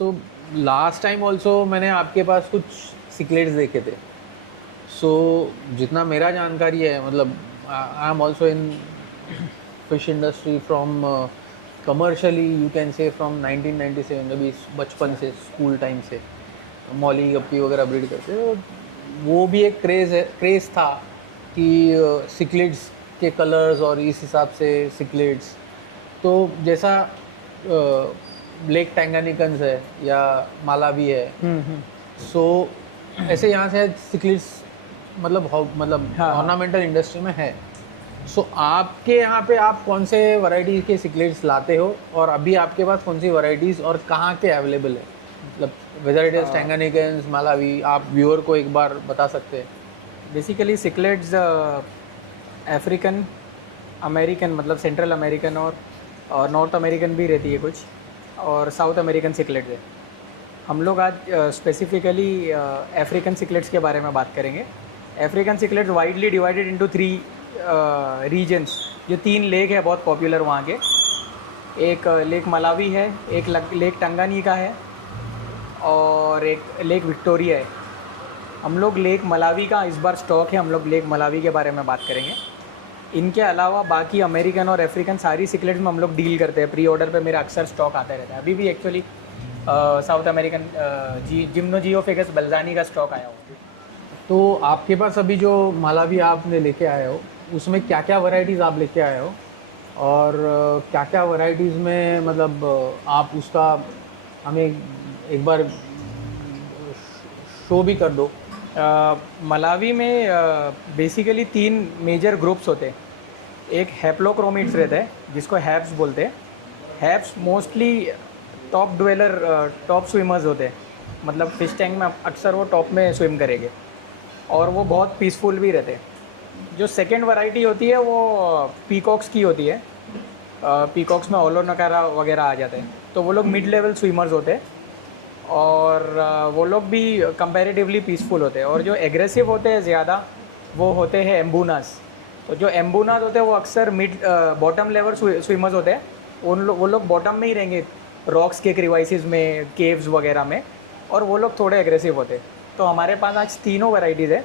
So last time also मैंने आपके पास कुछ सिकलेट्स देखे थे। सो जितना मेरा जानकारी है, मतलब I am also in fish industry from commercially you can say from 1997, अभी बचपन से स्कूल टाइम से मौली गप्पी वगैरह ब्रीड करते हैं। वो भी एक क्रेज़ था कि सिकलेट्स के कलर्स और इस हिसाब से सिकलेट्स, तो जैसा ब्लेक टैंगानिकन्स है या मालावी है, सो ऐसे यहाँ से सिकलेट्स मतलब हाँ। ऑर्नामेंटल इंडस्ट्री में है। सो आपके यहाँ पे आप कौन से वैरायटी के सिकलेट्स लाते हो, और अभी आपके पास कौन सी वैरायटीज़ और कहाँ के अवेलेबल है, मतलब वेदर इट इज टैंगानिकन्स, मालावी, आप व्यूअर को एक बार बता सकते हैं? बेसिकली सिकलेट्स अफ्रीकन, अमेरिकन मतलब सेंट्रल अमेरिकन और नॉर्थ अमेरिकन भी रहती है कुछ, और साउथ अमेरिकन सिकलेट्स है। हम लोग आज स्पेसिफिकली अफ्रीकन सिकलेट्स के बारे में बात करेंगे। African cichlids widely divided into 3 regions. जो 3 लेक है बहुत पॉपुलर वहाँ के, एक लेक मलावी है, एक लेक टंगानिका है, और एक लेक विक्टोरिया है। हम लोग लेक मलावी का इस बार स्टॉक है, हम लोग लेक मलावी के बारे में बात करेंगे। इनके अलावा बाकी अमेरिकन और अफ्रीकन सारी सिकलेट्स में हम लोग डील करते हैं। प्री ऑर्डर पे मेरा अक्सर स्टॉक आता रहता है। अभी भी एक्चुअली साउथ अमेरिकन जिम्नोजियोफेगस बल्जानी का स्टॉक आया हुआ है। तो आपके पास अभी जो मालावी आपने लेके आए हो, उसमें क्या क्या वैरायटीज़ आप लेके आए हो, और क्या क्या वैरायटीज़ में मतलब आप उसका हमें एक बार शो भी कर दो। मलावी में बेसिकली 3 मेजर ग्रुप्स होते हैं। एक हैप्लोक्रोमिड्स रहता है जिसको हैप्स बोलते हैं। HEPS mostly top dweller, top swimmers होते हैं, मतलब फिश टैंक में अक्सर वो टॉप में स्विम करेंगे, और वो बहुत पीसफुल भी रहते हैं। जो सेकेंड वैरायटी होती है वो पीकॉक्स की होती है। पीकॉक्स में ओलो नकारा वगैरह आ जाते हैं, तो वो लोग मिड लेवल स्विमर्स होते हैं, और वो लोग भी कंपैरेटिवली पीसफुल होते हैं। और जो एग्रेसिव होते हैं ज़्यादा वो होते हैं एम्बूनास। तो जो एम्बूनास होते हैं वो अक्सर मिड बॉटम लेवल स्विमर्स होते हैं। वो लोग बॉटम में ही रहेंगे, रॉक्स के क्रिवाइसिस में, केव्स वगैरह में, और वो लोग थोड़े एग्रेसिव होते हैं। तो हमारे पास आज तीनों वैरायटीज़ है,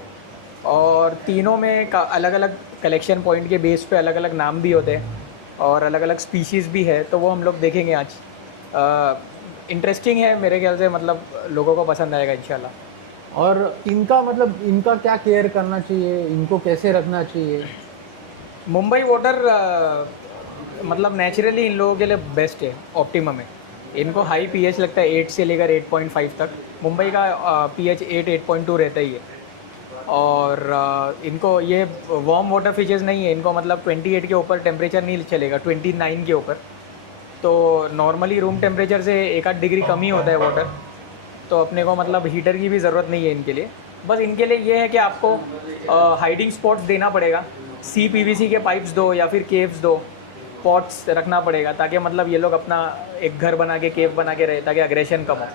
और तीनों में अलग अलग कलेक्शन पॉइंट के बेस पे अलग अलग नाम भी होते हैं, और अलग अलग स्पीशीज़ भी है। तो वो हम लोग देखेंगे आज। इंटरेस्टिंग है मेरे ख्याल से, मतलब लोगों को पसंद आएगा इंशाल्लाह। और इनका मतलब इनका क्या केयर करना चाहिए, इनको कैसे रखना चाहिए? मुंबई वाटर मतलब नेचुरली इन लोगों के लिए बेस्ट है, ऑप्टिमम है। इनको हाई पीएच लगता है 8 से लेकर 8.5 तक। मुंबई का पीएच 8.2 रहता ही है। और इनको ये वार्म वाटर फिशेज़ नहीं है, इनको मतलब 28 के ऊपर टेम्परेचर नहीं चलेगा, 29 के ऊपर। तो नॉर्मली रूम टेम्परेचर से 1-8 डिग्री कम ही होता है वाटर, तो अपने को मतलब हीटर की भी ज़रूरत नहीं है इनके लिए। बस इनके लिए ये है कि आपको हाइडिंग स्पॉट्स देना पड़ेगा। CPVC के पाइप्स दो या फिर केव्स दो, पॉट्स रखना पड़ेगा, ताकि मतलब ये लोग अपना एक घर बना के, केव बना के रहे, ताकि अग्रेशन कम हो।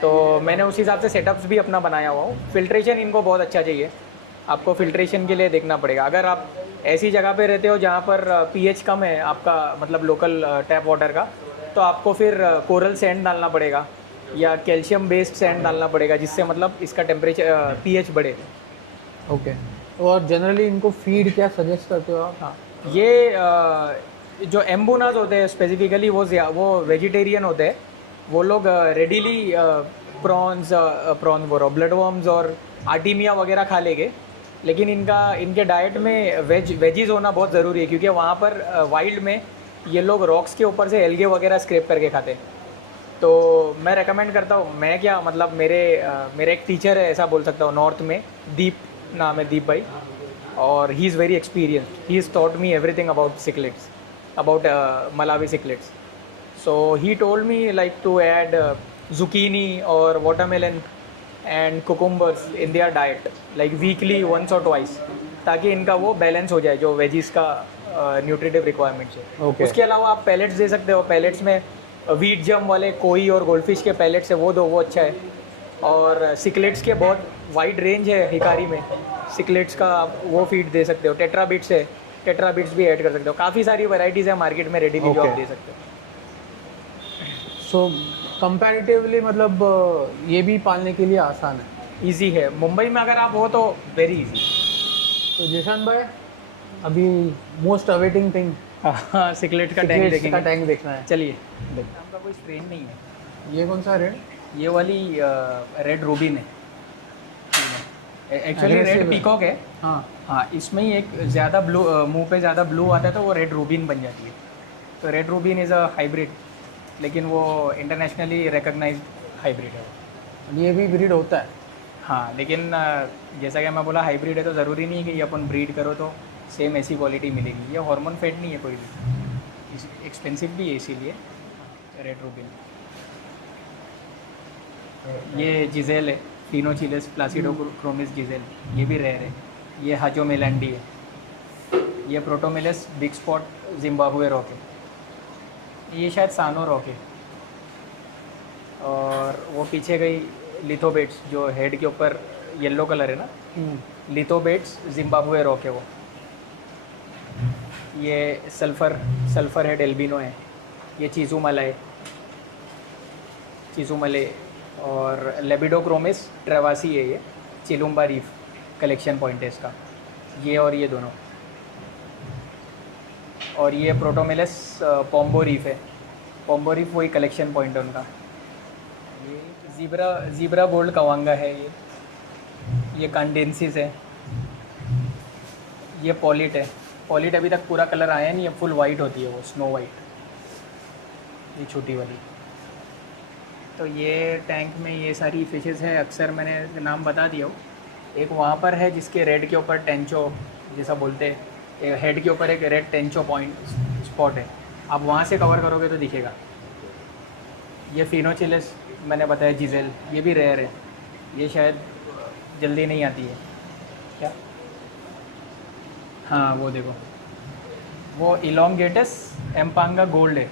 तो मैंने उस हिसाब से सेटअप्स भी अपना बनाया हुआ हूँ। फिल्ट्रेशन इनको बहुत अच्छा चाहिए, आपको फिल्ट्रेशन के लिए देखना पड़ेगा। अगर आप ऐसी जगह पे रहते हो जहाँ पर pH कम है आपका, मतलब लोकल टैप वाटर का, तो आपको फिर कोरल सैंड डालना पड़ेगा या कैल्शियम बेस्ड सैंड डालना पड़ेगा, जिससे मतलब इसका टेम्परेचर pH बढ़े। ओके। और जनरली इनको फीड क्या सजेस्ट करते हो आप? हाँ, ये जो एम्बुनास होते हैं स्पेसिफिकली वो वेजिटेरियन होते हैं। वो लोग रेडीली प्रॉन्स बोल रहा हूँ, ब्लड वर्म्स और आर्टीमिया वगैरह खा लेंगे, लेकिन इनके डाइट में वेजीज होना बहुत ज़रूरी है, क्योंकि वहाँ पर वाइल्ड में ये लोग रॉक्स के ऊपर से एल्गे वगैरह स्क्रैप करके खाते हैं। तो मैं रेकमेंड करता हूँ, मैं क्या मतलब मेरे एक टीचर है ऐसा बोल सकता हूँ नॉर्थ में, दीप नाम है, दीप भाई, और he is very experienced. He is taught me everything about cichlids, about Malawi cichlids. So he told me like to add zucchini or watermelon and cucumbers in their diet like weekly once or twice, ताकि इनका वो balance हो जाए जो veggies का nutritive requirements है। Okay. उसके अलावा आप पैलेट्स दे सकते हो। पैलेट्स में वीट जम वाले कोई और गोल्डफिश के पैलेट्स है, वो दो, वो अच्छा है। और सिकलेट्स के बहुत वाइड रेंज है हिकारी में, सिकलेट्स का आप वो फीड दे सकते हो। टेट्राबिट्स है, टेट्राबिट्स भी ऐड कर सकते हो। काफ़ी सारी वैराइटीज़ है मार्केट में रेडीली जो आप दे सकते हो। सो कंपैरेटिवली मतलब ये भी पालने के लिए आसान है। इजी है, मुंबई में अगर आप हो तो वेरी इजी। तो जिशान भाई अभी मोस्ट अवेटिंग थिंग हाँ, सिकलेट का टैंक का देखेंगे। टैंक देखना है। चलिए, नाम का कोई स्ट्रेन नहीं है। ये कौन सा रेड? ये वाली रेड रूबिन है। एक्चुअली Aggressive रेड है। पीकॉक है। हाँ हाँ, इसमें ही एक ज़्यादा ब्लू, मुंह पे ज़्यादा ब्लू आता है तो वो रेड रूबिन बन जाती है। तो red Rubin is a hybrid, लेकिन वो इंटरनेशनली रिकग्नाइज्ड हाइब्रिड है वो। ये भी ब्रीड होता है। हाँ, लेकिन जैसा कि मैं बोला हाइब्रिड है तो ज़रूरी नहीं है कि ये अपन ब्रीड करो तो सेम ऐसी क्वालिटी मिलेगी। ये हार्मोन फेड नहीं है कोई भी, एक्सपेंसिव भी है इसीलिए रेड रूबिन। ये जिजेल है, फिनोचिलस प्लासिडोक्रोमिस जिजेल, ये भी रेयर है। ये हाजो मेलैंडी है। ये प्रोटोमिलस बिग स्पॉट जिम्बाब्वे रॉक है। ये शायद सानो रॉक है। और वो पीछे गई लिथोबेट्स, जो हेड के ऊपर येलो कलर है ना, लिथोबेट्स जिम्बाब्वे रॉक है वो। ये सल्फर हेड एल्बिनो है। ये चीजूमले और लेबिडोक्रोमिस ट्रेवासी है। ये चिलुम्बा रीफ कलेक्शन पॉइंट है इसका, ये और ये दोनों। और ये प्रोटोमिलस पोम्बो रीफ है। पोम्बो रीफ वही कलेक्शन पॉइंट है उनका। ये ज़ीब्रा गोल्ड कवांगा है। ये कांडेंसिस है। ये पॉलिट है। पॉलिट अभी तक पूरा कलर आया नहीं है, फुल वाइट होती है वो, स्नो वाइट, ये छोटी वाली। तो ये टैंक में ये सारी फिशेस हैं। अक्सर मैंने नाम बता दिया हो। एक वहाँ पर है जिसके रेड के ऊपर टेंचो जैसा बोलते हैं, हेड के ऊपर एक रेड टेंचो पॉइंट स्पॉट है। आप वहाँ से कवर करोगे तो दिखेगा। ये फिनोचिलस मैंने बताया जिजेल, ये भी रेयर है। ये शायद जल्दी नहीं आती है क्या? हाँ, वो देखो, वो इलोंगेटस एम्पांगा गोल्ड है।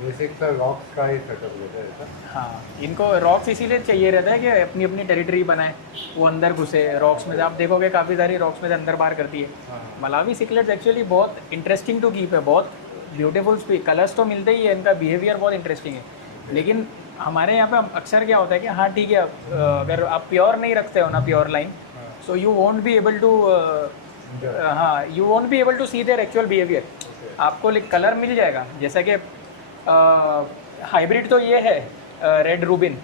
बेसिक सा रॉक्स का ही सेटअप रहता है ऐसा। हाँ, इनको रॉक्स इसीलिए चाहिए रहता है कि अपनी अपनी टेरिटरी बनाए, वो अंदर घुसे रॉक्स में से। आप देखोगे काफ़ी सारी रॉक्स में से अंदर बाहर करती है। हाँ। मलावी सिकलेट्स एक्चुअली बहुत इंटरेस्टिंग टू कीप है, बहुत ब्यूटीफुल कलर्स तो मिलते ही है, इनका बिहेवियर बहुत इंटरेस्टिंग है। लेकिन हमारे यहाँ पे अक्सर क्या होता है कि हाँ ठीक है, अगर आप प्योर नहीं रखते हो ना, pure line, so you won't be able to हाँ, you won't be able to see their actual behaviour. आपको कलर मिल जाएगा, जैसा कि हाइब्रिड तो ये है रेड रूबिन।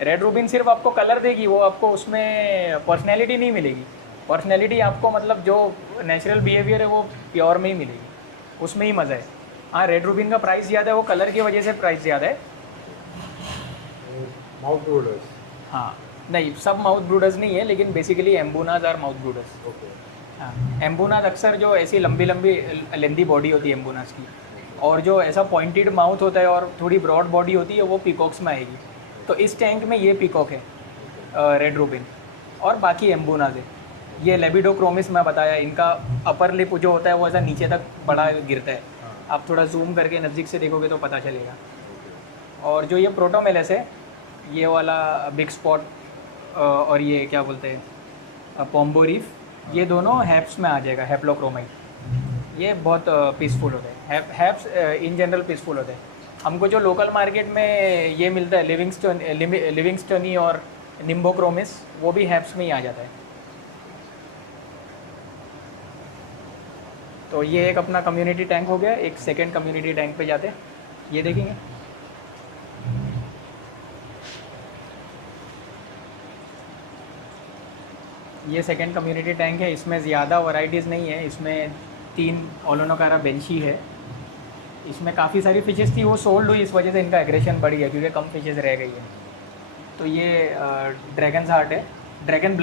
रेड रूबिन सिर्फ आपको कलर देगी, वो आपको उसमें पर्सनैलिटी नहीं मिलेगी। पर्सनैलिटी आपको मतलब जो नेचुरल बिहेवियर है वो प्योर में ही मिलेगी, उसमें ही मज़ा है। हाँ, रेड रूबिन का प्राइस ज़्यादा है, वो कलर की वजह से प्राइस ज़्यादा है। माउथ ब्रूडर्स। हाँ, नहीं, सब माउथ ब्रूडर्स नहीं है, लेकिन बेसिकली एम्बुनाज आर माउथ ब्रूडर्स। ओके। हाँ, एम्बुनाज अक्सर जो ऐसी लंबी लंबी लेंदी बॉडी होती है एम्बुनाज की, और जो ऐसा पॉइंटेड माउथ होता है और थोड़ी ब्रॉड बॉडी होती है, वो पीकॉक्स में आएगी। तो इस टैंक में ये पीकॉक है रेड रूबिन, और बाकी एम्बुनाज है। ये लेबिडोक्रोमिस मैं बताया, इनका अपर लिप जो होता है वो ऐसा नीचे तक बड़ा गिरता है। आप थोड़ा जूम करके नज़दीक से देखोगे तो पता चलेगा। और जो ये प्रोटोमेलस है, ये वाला बिग स्पॉट, और ये क्या बोलते हैं पोम्बो रीफ, ये दोनों हैप्स में आ जाएगा, हैप्लोक्रोमाइट। ये बहुत पीसफुल होते हैं। हैप्स इन जनरल पीसफुल होते हैं। हमको जो लोकल मार्केट में ये मिलता है लिविंगस्टनी और निम्बोक्रोमिस, वो भी हैप्स में ही आ जाता है। तो ये एक अपना कम्युनिटी टैंक हो गया। एक सेकेंड कम्युनिटी टैंक पे जाते हैं, ये देखेंगे। ये सेकेंड कम्युनिटी टैंक है। इसमें ज़्यादा वैरायटीज़ नहीं है। इसमें 3 ओलोनोकारा बेंशी है। इसमें काफ़ी सारी फिशेस थी, वो सोल्ड हुई, इस वजह से इनका एग्रेशन बढ़ गया क्योंकि कम फिशेस रह गई है। तो ये ड्रैगन हार्ट है, ड्रैगन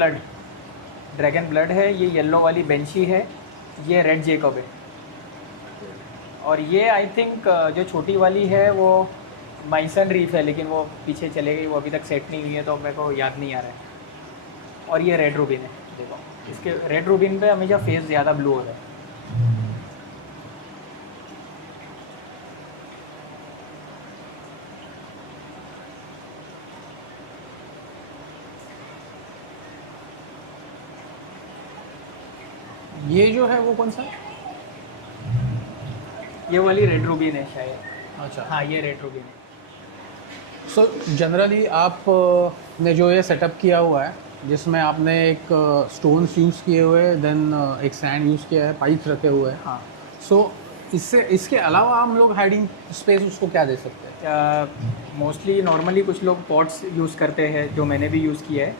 ब्लड है। ये येलो वाली बेंशी है। ये रेड जेकब है। और ये आई थिंक जो छोटी वाली है वो माइसन रीफ है, लेकिन वो पीछे चले गई, वो अभी तक सेट नहीं हुई है, तो मेरे को याद नहीं आ रहा है। और ये रेड रूबिन है। देखो, इसके रेड रूबिन पे हमेशा फेस ज़्यादा ब्लू होता है। ये जो है वो कौन सा? ये वाली रेड रूबिन है शायद। अच्छा हाँ ये रेट्रो गेम है। सो जनरली आप ने जो ये सेटअप किया हुआ है जिसमें आपने एक स्टोन्स यूज़ किए हुए हैं, देन एक सैंड यूज़ किया है, पाइप्स रखे हुए हैं, हाँ सो इससे इसके अलावा हम लोग हाइडिंग स्पेस उसको क्या दे सकते हैं? मोस्टली नॉर्मली कुछ लोग पॉट्स यूज़ करते हैं जो मैंने भी यूज़ किया है,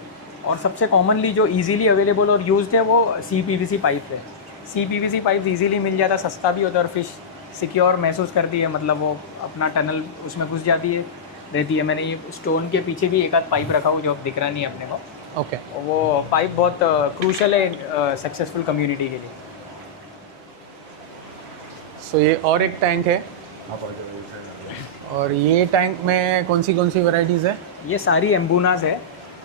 और सबसे कॉमनली जो इजीली अवेलेबल और यूज्ड है वो CPVC पाइप है। CPVC पाइप इजीली मिल जाता है, सस्ता भी होता है और फिश सिक्योर महसूस करती है, मतलब वो अपना टनल उसमें घुस जाती है रहती है। मैंने ये स्टोन के पीछे भी एक आध पाइप रखा हुआ जो अब दिख रहा नहीं है अपने को, ओके वो पाइप बहुत क्रूशल है सक्सेसफुल कम्युनिटी के लिए। सो ये और एक टैंक है, आप आ जाओ इस साइड। और ये टैंक में कौन सी वैरायटीज़ है? ये सारी एम्बुनास है।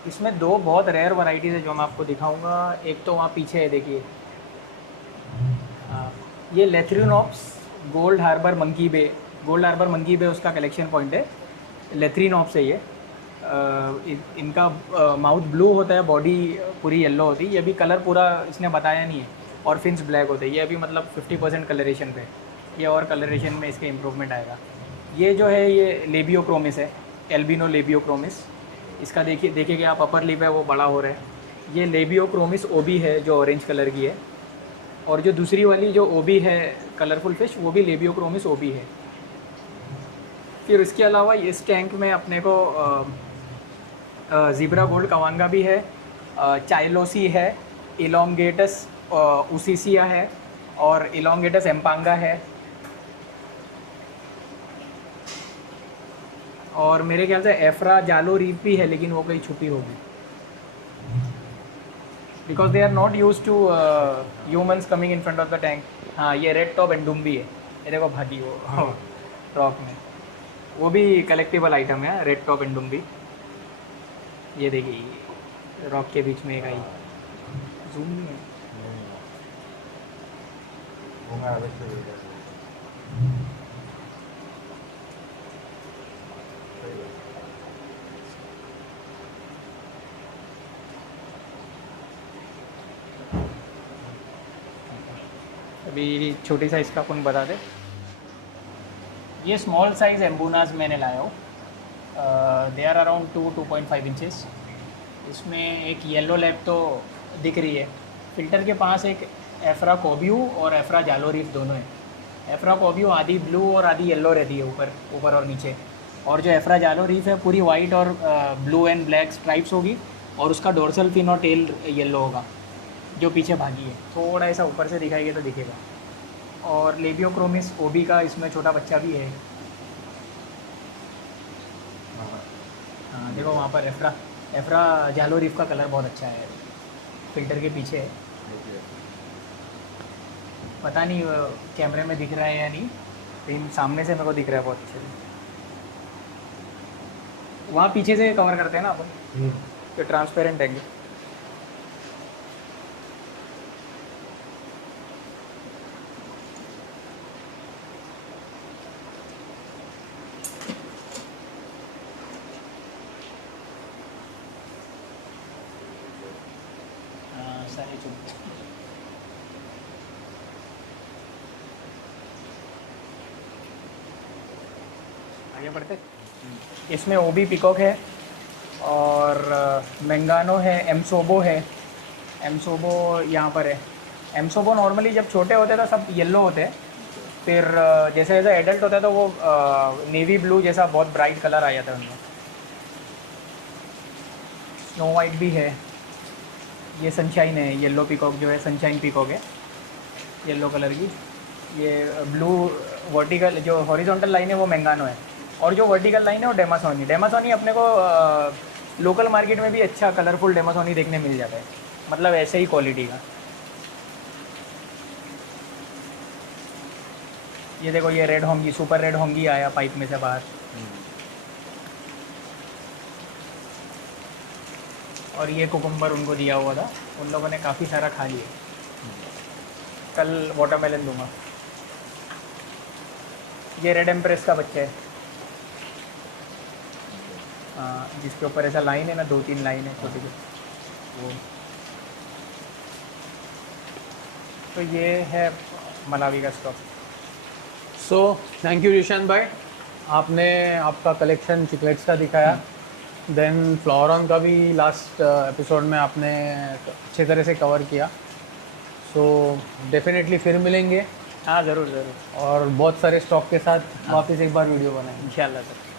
इसमें दो बहुत रेयर वैरायटीज़ है जो मैं आपको दिखाऊंगा। एक तो वहाँ पीछे है देखिए, ये लेथ्रिनॉप्स गोल्ड हार्बर मंकी बे। गोल्ड हार्बर मंकी बे उसका कलेक्शन पॉइंट है। लेथ्रिनॉप्स है ये। इनका माउथ ब्लू होता है, बॉडी पूरी येलो होती है। ये अभी कलर पूरा इसने बताया नहीं है, और फिन्स ब्लैक होते हैं। ये अभी मतलब 50% कलरेशन पे, ये और कलरेशन में इसके इम्प्रूवमेंट आएगा। ये जो है ये लेबियोक्रोमिस है, एल्बिनो लेबियोक्रोमिस। इसका देखिए कि आप अपर लिप है वो बड़ा हो रहा है। ये लेबियोक्रोमिस ओबी है जो ऑरेंज कलर की है, और जो दूसरी वाली जो ओबी है कलरफुल फिश वो भी लेबियोक्रोमिस ओबी है। फिर इसके अलावा इस टैंक में अपने को ज़ीब्रा गोल्ड कवांगा भी है, चाइलोसी है, इलोंगेटस उसीसिया है, और इलोंगेटस एम्पांगा है, और मेरे ख्याल से एफ्रा जालो रीफ भी है, लेकिन वो कहीं छुपी होगी because they are not use to humans coming in front of the tank. हाँ ये रेड टॉप एंडुम्बी है, ये देखो भागी वो रॉक में, वो भी कलेक्टिबल आइटम है रेड टॉप एंडुम्बी। ये देखिए रॉक के बीच में एक आई, जूम नहीं है। वो मैं अलग से लेकर अभी छोटी साइज़ का कौन बता दे। ये स्मॉल साइज़ एम्बुनास मैंने लाया हूँ, दे आर अराउंड 2.5 इंचेस। इसमें एक येलो लैब तो दिख रही है, फ़िल्टर के पास एक एफ्रा कोबियू और एफ्रा जालो रीफ दोनों है। एफ्रा कोबियू आधी ब्लू और आधी येलो रहती है ऊपर और नीचे, और जो एफ्रा जालो रीफ है पूरी वाइट और ब्लू एंड ब्लैक स्ट्राइप्स होगी, और उसका डोर्सल फिन और टेल येलो होगा जो पीछे भागी है। थोड़ा ऐसा ऊपर से दिखाएंगे तो दिखेगा। और लेबियोक्रोमिस ओबी का इसमें छोटा बच्चा भी है। हाँ देखो वहाँ पर एफ्रा जालो रीफ का कलर बहुत अच्छा है, फ़िल्टर के पीछे है। पता नहीं कैमरे में दिख रहा है या नहीं, लेकिन सामने से मेरे को दिख रहा है बहुत अच्छे से। वहाँ पीछे से कवर करते हैं ना अपन, जो ट्रांसपेरेंट है। सारे चुप। आगे बढ़ते। इसमें ओबी पिकॉक है, और मैंगानो है, एमसोबो है। एमसोबो यहाँ पर है। एमसोबो नॉर्मली जब छोटे होते तो सब येलो होते हैं, फिर जैसे जैसे एडल्ट होता है तो वो नेवी ब्लू जैसा बहुत ब्राइट कलर आ जाता है उनमें। स्नो वाइट भी है। ये सनशाइन है, येलो पिकॉक जो है सनशाइन पिकॉक है, येलो कलर की। ये ब्लू वर्टिकल जो हॉरिजॉन्टल लाइन है वो मैंगानो है, और जो वर्टिकल लाइन है वो डेमासोनी। डेमासोनी अपने को लोकल मार्केट में भी अच्छा कलरफुल डेमासोनी देखने मिल जाता है, मतलब ऐसे ही क्वालिटी का। ये देखो ये रेड होंगी, सुपर रेड होंगी आया पाइप में से बाहर। और ये कुकुम्बर उनको दिया हुआ था, उन लोगों ने काफ़ी सारा खा लिया। कल वाटरमेलन दूंगा। ये रेड एम्प्रेस का बच्चा है, जिसके ऊपर ऐसा लाइन है ना, 2-3 लाइन है छोटी छोटी वो। तो ये है मलावी का stock. So thank you Rishan भाई, आपने आपका कलेक्शन चिकलेट्स का दिखाया, देन फ्लोरॉन का भी लास्ट एपिसोड में आपने अच्छे तरह से कवर किया। सो डेफिनेटली फिर मिलेंगे हाँ ज़रूर ज़रूर और बहुत सारे स्टॉक के साथ वापस एक बार वीडियो बनाएंगे। इंशाल्लाह सर।